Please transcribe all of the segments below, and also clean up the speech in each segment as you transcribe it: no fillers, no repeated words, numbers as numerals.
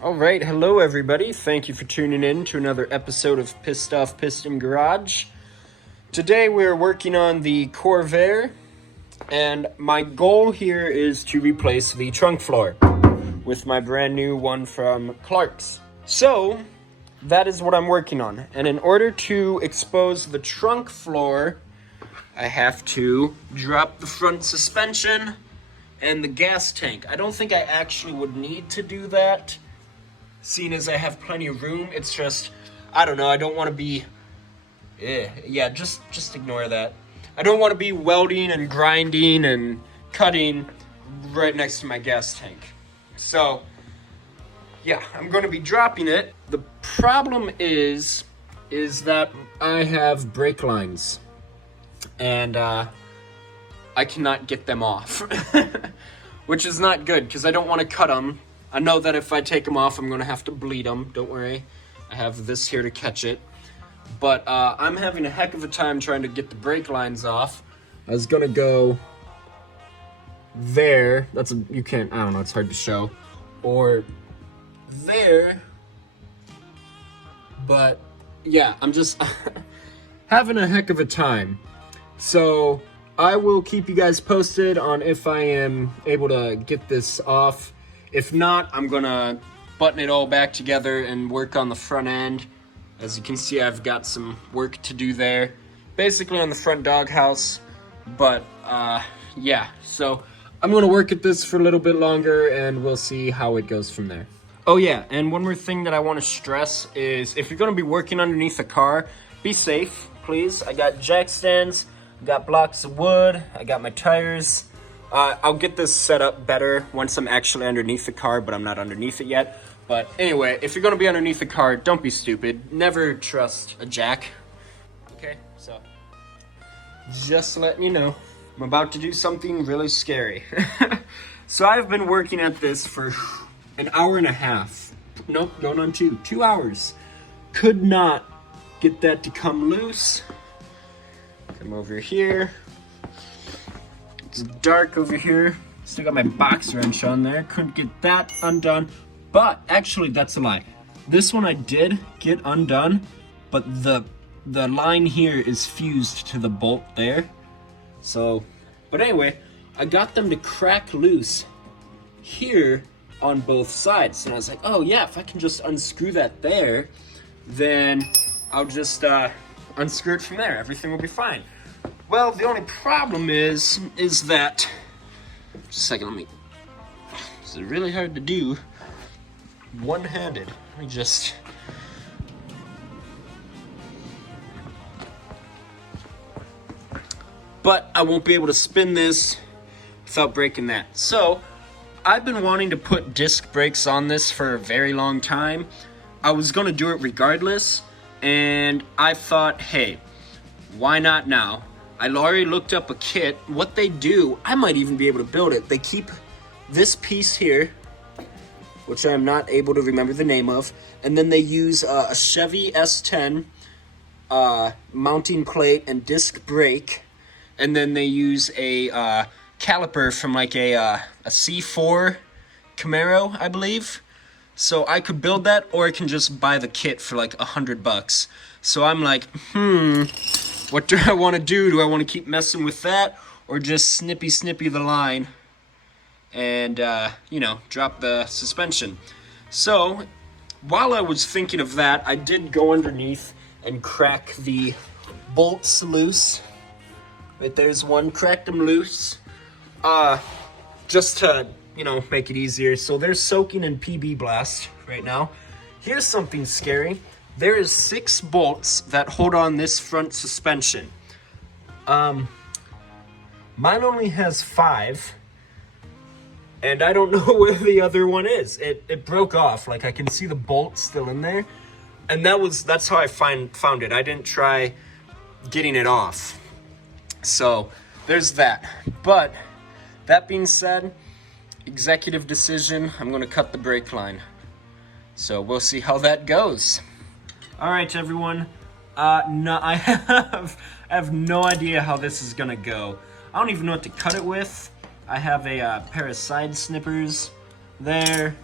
Alright, hello everybody. Thank you for tuning in to another episode of Pissed Off Piston Garage. Today we're working on the Corvair, and my goal here is to replace the trunk floor with my brand new one from Clark's. So, that is what I'm working on. And in order to expose the trunk floor, I have to drop the front suspension and the gas tank. I don't think I actually would need to do that, seeing as I have plenty of room. It's just, I don't know, I don't want to be, just ignore that. I don't want to be welding and grinding and cutting right next to my gas tank. So, yeah, I'm going to be dropping it. The problem is that I have brake lines, and I cannot get them off, which is not good because I don't want to cut them. I know that if I take them off, I'm going to have to bleed them. Don't worry. I have this here to catch it. But I'm having a heck of a time trying to get the brake lines off. I was going to go there. I don't know, it's hard to show. Or there. But, yeah, I'm just having a heck of a time. So, I will keep you guys posted on if I am able to get this off. If not, I'm gonna button it all back together and work on the front end. As you can see, I've got some work to do there. Basically on the front doghouse. But, yeah. So, I'm gonna work at this for a little bit longer and we'll see how it goes from there. Oh yeah, and one more thing that I want to stress is if you're gonna be working underneath a car, be safe, please. I got jack stands, I got blocks of wood, I got my tires. I'll get this set up better once I'm actually underneath the car, but I'm not underneath it yet. But anyway, if you're going to be underneath the car, don't be stupid. Never trust a jack. Okay, so just letting you know, I'm about to do something really scary. So I've been working at this for an hour and a half. Nope, going on 2 hours. Could not get that to come loose. Come over here. It's dark over here. Still got my box wrench on there. Couldn't get that undone. But actually, that's a lie. This one I did get undone, but the line here is fused to the bolt there. So, but anyway, I got them to crack loose here on both sides. And I was like, oh yeah, if I can just unscrew that there, then I'll just unscrew it from there. Everything will be fine. Well, the only problem is that, just a second, this is really hard to do one-handed. Let me just, but I won't be able to spin this without breaking that. So, I've been wanting to put disc brakes on this for a very long time. I was going to do it regardless, and I thought, hey, why not now? I already looked up a kit. What they do, I might even be able to build it. They keep this piece here, which I'm not able to remember the name of, and then they use a Chevy S10 mounting plate and disc brake, and then they use a caliper from like a C4 Camaro, I believe. So I could build that, or I can just buy the kit for like $100. So I'm like, what do I want to do? Do I want to keep messing with that, or just snippy the line and, drop the suspension? So, while I was thinking of that, I did go underneath and crack the bolts loose. Right, there's one, cracked them loose, just to, make it easier. So they're soaking in PB Blast right now. Here's something scary. There is 6 bolts that hold on this front suspension. Mine only has 5, and I don't know where the other one is. It broke off. Like, I can see the bolt still in there, and that's how I found it. I didn't try getting it off. So there's that. But that being said, executive decision, I'm going to cut the brake line. So we'll see how that goes. All right, everyone. No, I have no idea how this is gonna go. I don't even know what to cut it with. I have a pair of side snippers there,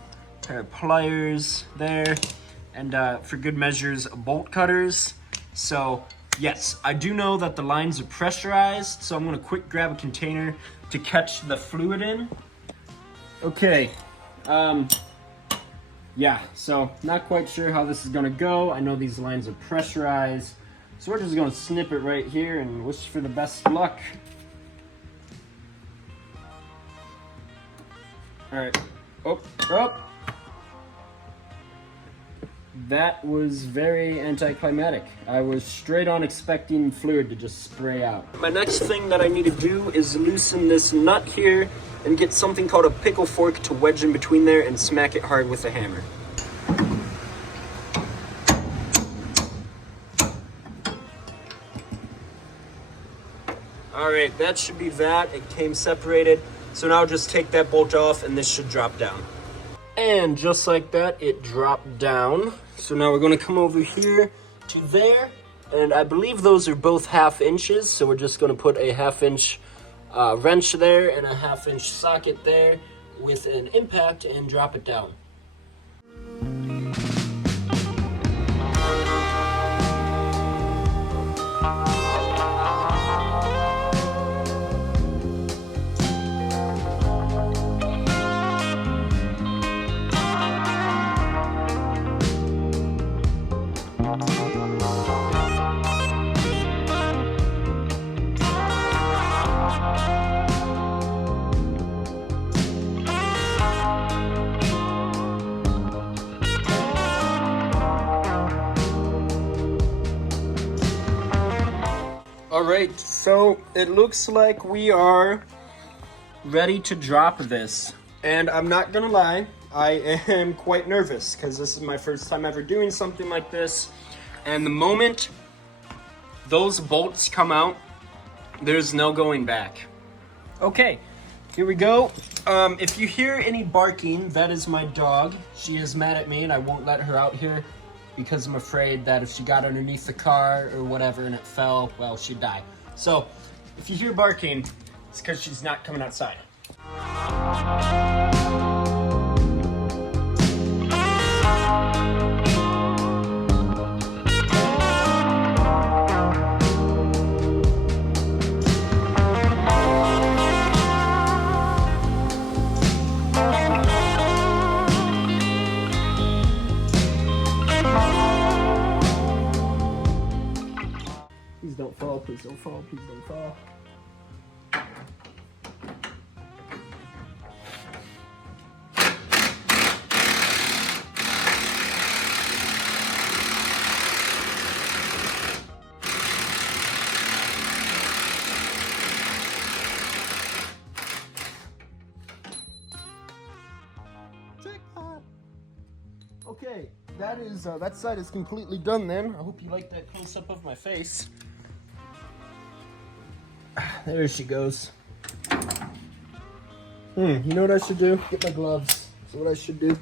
a pair of pliers there, and for good measures, bolt cutters. So yes, I do know that the lines are pressurized, so I'm gonna quick grab a container to catch the fluid in. Okay, yeah, so not quite sure how this is gonna go. I know these lines are pressurized, so we're just gonna snip it right here and wish for the best luck. All right, oh. That was very anticlimactic. I was straight on expecting fluid to just spray out. My next thing that I need to do is loosen this nut here and get something called a pickle fork to wedge in between there and smack it hard with a hammer. All right, that should be that. It came separated. So now just take that bolt off and this should drop down. And just like that, it dropped down. So now we're gonna come over here to there, and I believe those are both 1/2 inches. So we're just gonna put a 1/2 inch wrench there and a 1/2 inch socket there with an impact and drop it down. All right, so it looks like we are ready to drop this. And I'm not gonna lie, I am quite nervous because this is my first time ever doing something like this. And the moment those bolts come out, there's no going back. Okay, here we go. If you hear any barking, that is my dog. She is mad at me and I won't let her out here because I'm afraid that if she got underneath the car or whatever and it fell, well, she'd die. So if you hear barking, it's because she's not coming outside. Please don't fall, please don't fall, please don't fall. Okay, that side is completely done then. I hope you like that close-up of my face. There she goes. You know what I should do? Get my gloves. That's what I should do.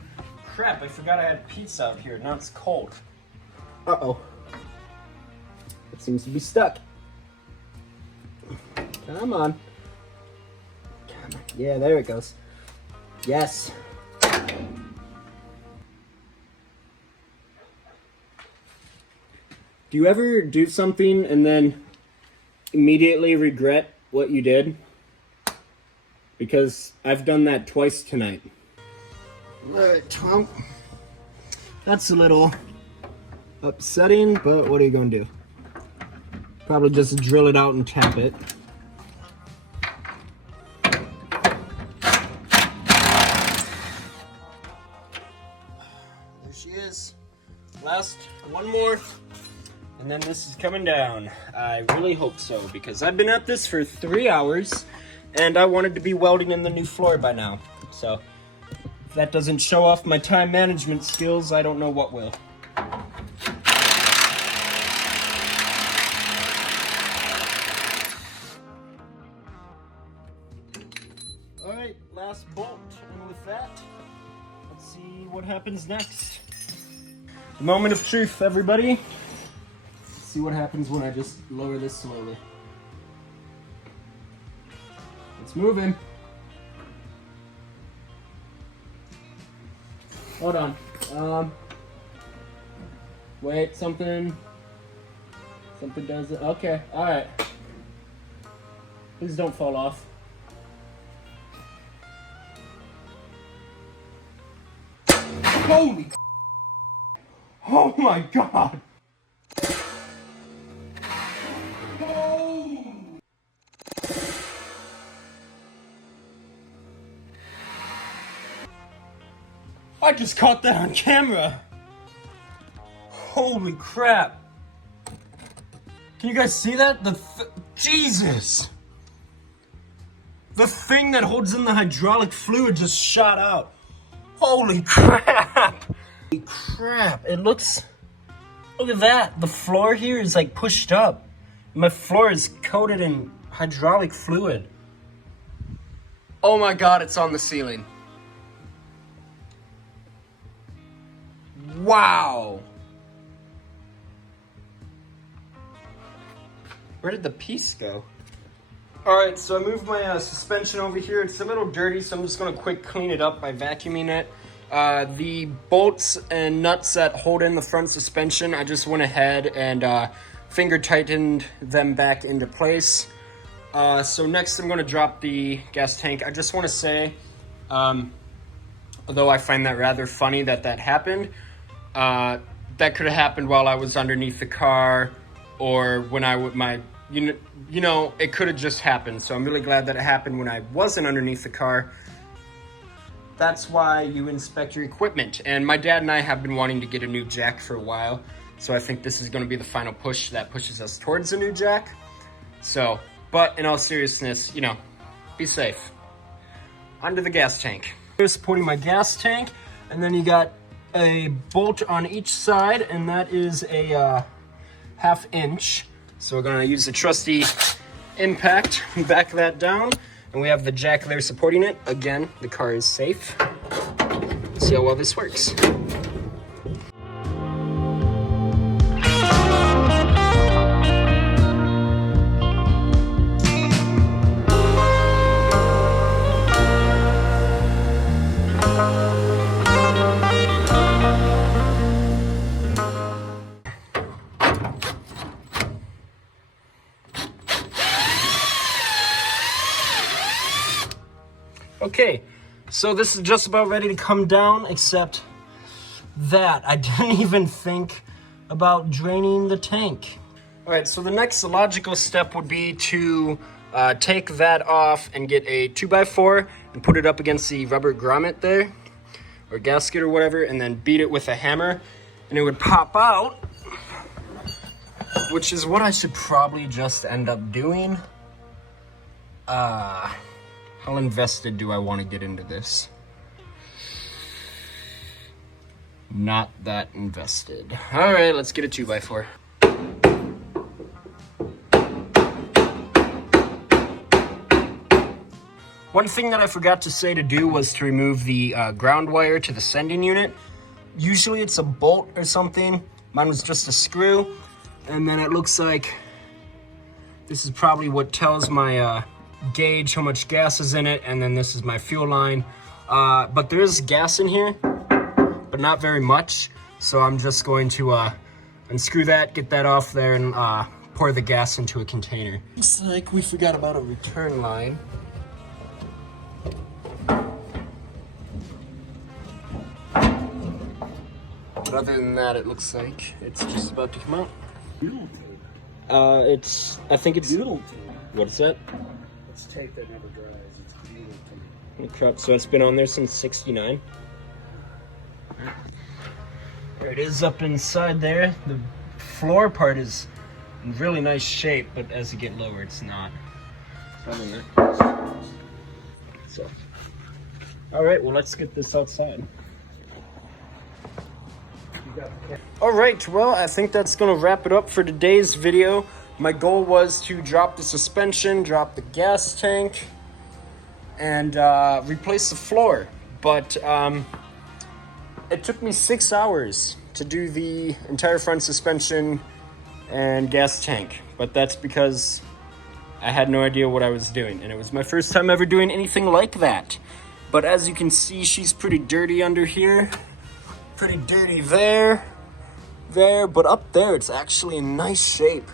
Crap, I forgot I had pizza out here. Now it's cold. Uh-oh. It seems to be stuck. Come on. Come on. Yeah, there it goes. Yes. Do you ever do something and then immediately regret what you did? Because I've done that twice tonight. Alright, Tom. That's a little upsetting, but what are you gonna do? Probably just drill it out and tap it. There she is. Last one more. And then this is coming down. I really hope so, because I've been at this for 3 hours, and I wanted to be welding in the new floor by now. So, if that doesn't show off my time management skills, I don't know what will. Alright, last bolt, and with that, let's see what happens next. The moment of truth, everybody. See what happens when I just lower this slowly. It's moving. Hold on. Wait, something does it. Okay, alright. Please don't fall off. Holy! Oh my god! Oh. I just caught that on camera! Holy crap! Can you guys see that? Jesus! The thing that holds in the hydraulic fluid just shot out. Holy crap! Holy crap! It looks... Look at that! The floor here is like pushed up. My floor is coated in hydraulic fluid. Oh my god, it's on the ceiling. Wow! Where did the piece go? Alright, so I moved my suspension over here. It's a little dirty, so I'm just going to quick clean it up by vacuuming it. The bolts and nuts that hold in the front suspension, I just went ahead and finger tightened them back into place. So next I'm going to drop the gas tank. I just want to say, although I find that rather funny that happened, that could have happened while I was underneath the car, or when I would you know, it could have just happened. So I'm really glad that it happened when I wasn't underneath the car. That's why you inspect your equipment. And my dad and I have been wanting to get a new jack for a while. So I think this is going to be the final push that pushes us towards a new jack. So, but in all seriousness, you know, be safe. Onto the gas tank. Here's supporting my gas tank. And then you got a bolt on each side, and that is a 1/2 inch. So we're gonna use the trusty impact, back that down, and we have the jack there supporting it. Again, the car is safe. Let's see how well this works. Okay, so this is just about ready to come down, except that I didn't even think about draining the tank. All right, so the next logical step would be to take that off and get a 2x4 and put it up against the rubber grommet there, or gasket or whatever, and then beat it with a hammer, and it would pop out, which is what I should probably just end up doing. How invested do I want to get into this? Not that invested. All right, let's get a 2x4. One thing that I forgot to say to do was to remove the ground wire to the sending unit. Usually it's a bolt or something. Mine was just a screw. And then it looks like this is probably what tells my gauge how much gas is in it, and then this is my fuel line. But there is gas in here, but not very much. So I'm just going to unscrew that, get that off there, and pour the gas into a container. Looks like we forgot about a return line. But other than that, it looks like it's just about to come out. I think it's... What's that? It's tape that never dries. It's butyl tape. Oh, crap, so it's been on there since '69. There it is up inside there. The floor part is in really nice shape, but as you get lower, it's not. So, all right, well, let's get this outside. All right, well, I think that's gonna wrap it up for today's video. My goal was to drop the suspension, drop the gas tank, and replace the floor. But it took me 6 hours to do the entire front suspension and gas tank. But that's because I had no idea what I was doing, and it was my first time ever doing anything like that. But as you can see, she's pretty dirty under here. Pretty dirty there, but up there, it's actually in nice shape.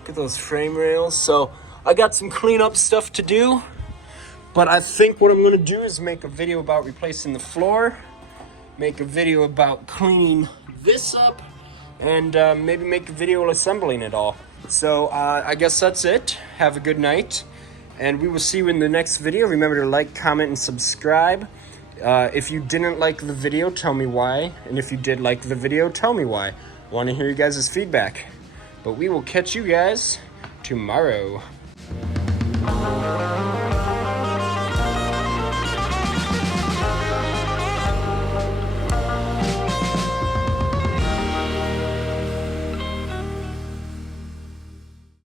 Look at those frame rails. So I got some cleanup stuff to do, but I think what I'm gonna do is make a video about replacing the floor, make a video about cleaning this up, and maybe make a video assembling it all. So I guess that's it. Have a good night, and we will see you in the next video. Remember to like, comment, and subscribe. If you didn't like the video, tell me why. And if you did like the video, tell me why. Want to hear you guys' feedback. But we will catch you guys tomorrow.